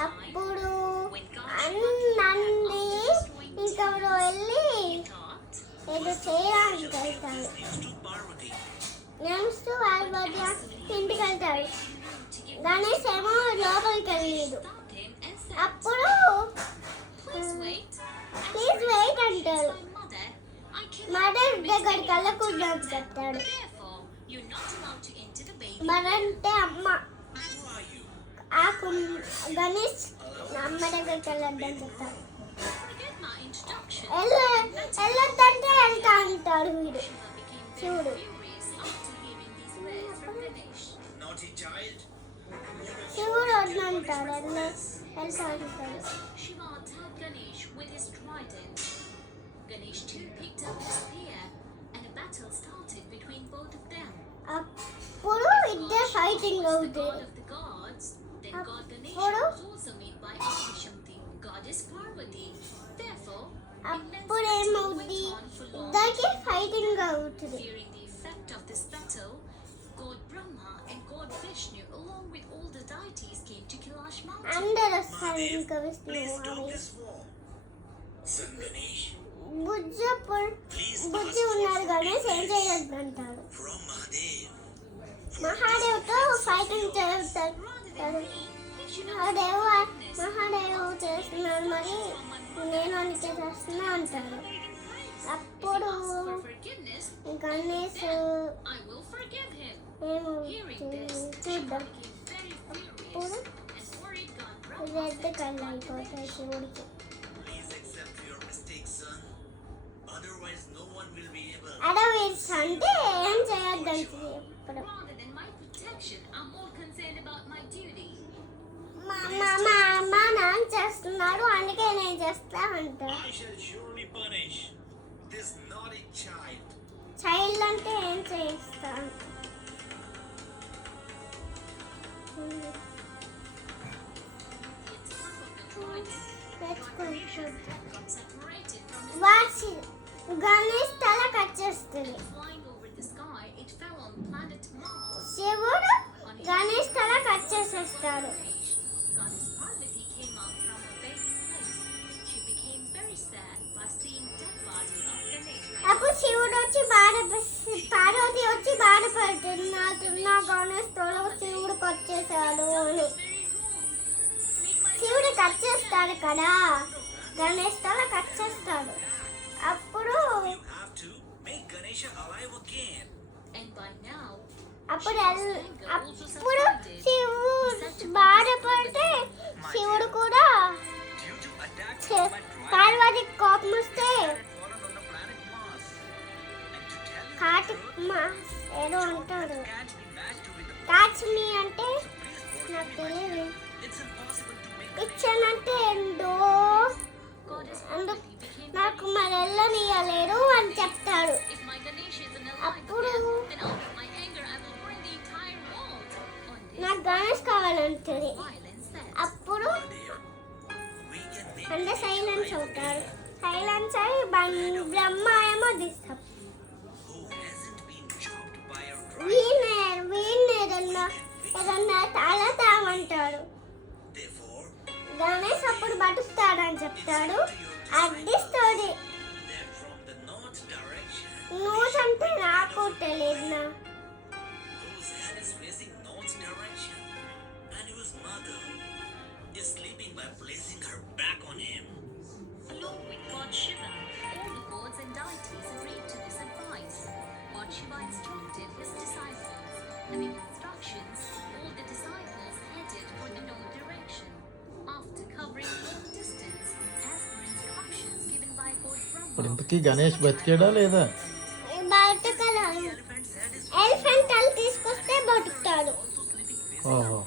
అప్పుడు అన్నంది ఇంకెవరో వెళ్ళి ఏదో చేయడానికి వెళ్తాడు. నెక్స్ట్ వాళ్ళ ఇంటికి వెళ్తాడు. గణేష్ ఏమో లోపలికి వెళ్ళలేదు. అప్పుడు ప్లీజ్ వెయిట్ అంటాడు. మదర్ దగ్గరికి వెళ్ళకూడదు అని చెప్తాడు మదర్ అంటే అమ్మ. ആ ഗണേഷ് നമ്മുടെ കളിക്കെല്ലാം ഡാൻസ് എല്ലാം എല്ലാം തന്നെ കളിക്കാനിട്ടാണ് വീട് ചൂട് ചൂട് ഒന്നാണിട്ടാണ് എല്ലാം Ganesh too picked up a of fighting? the gods, then god Ganesh Appudu? was also made by Adishakti, goddess Parvati. Therefore, అప్పుడు immense battle ఏమవుద్ది went on for long. ఇద్దరికి ఫైటింగ్ అవుతుంది Fearing the effect of this battle, God Brahma and God Vishnu, along with all the deities, came to Kailash mountain. అందరు వస్తారు ఇంకా Vishnu please stop అవి this war. Son Ganesh, బుజ్జి అప్పుడు please Bujji ask ఉన్నారు for Ganesh ఏం forgiveness చేయొద్దు అంటాడు from Mahadev. మహాదేవ్తో fighting చేస్తాడు మహాదేవ్ మహాదేవ్ చేస్తున్నాడు మరి నేను అందుకే చేస్తున్నా అంటాడు అప్పుడు గణేష్ this, చూద్దాం అప్పుడు. రెడ్ కళ్ళు అయిపోతాయి శివుడికి Please accept your mistake, son. చేస్తున్నాడు అందుకే నేను చేస్తా అంటే. చైల్డ్ అంటే ఏం చేయిస్తాను అప్పుడు శివుడు వచ్చి బాధ పార్వతి వచ్చి బాధపడుతుంది నా గణేష్ తల శివుడికి వచ్చేసాడు అని. శివుడు కట్ చేస్తాడు కదా. గణేష్ తల కట్ చేస్తాడు. అప్పుడు have ఏదో అంటారు టాచ్ మీ అంటే నాకు తెలియదు ఇచ్చాను అంటే ఎందో అందుకు నాకు మరి వెళ్ళనియలేరు అని చెప్తాడు అప్పుడు నాకు గణేష్ కావాలంటుంది అప్పుడు అంటే సైలెన్స్ అవుతారు సైలెన్స్ అయి బ్రహ్మ ఏమో తీస్తాం బతుకుతాడని చెప్తాడు అది story then from the north direction, news అంటే నాకు తెలియదు ఇప్పుడు ఇంతకి గణేష్ బతికాడా లేదా? ఓహో.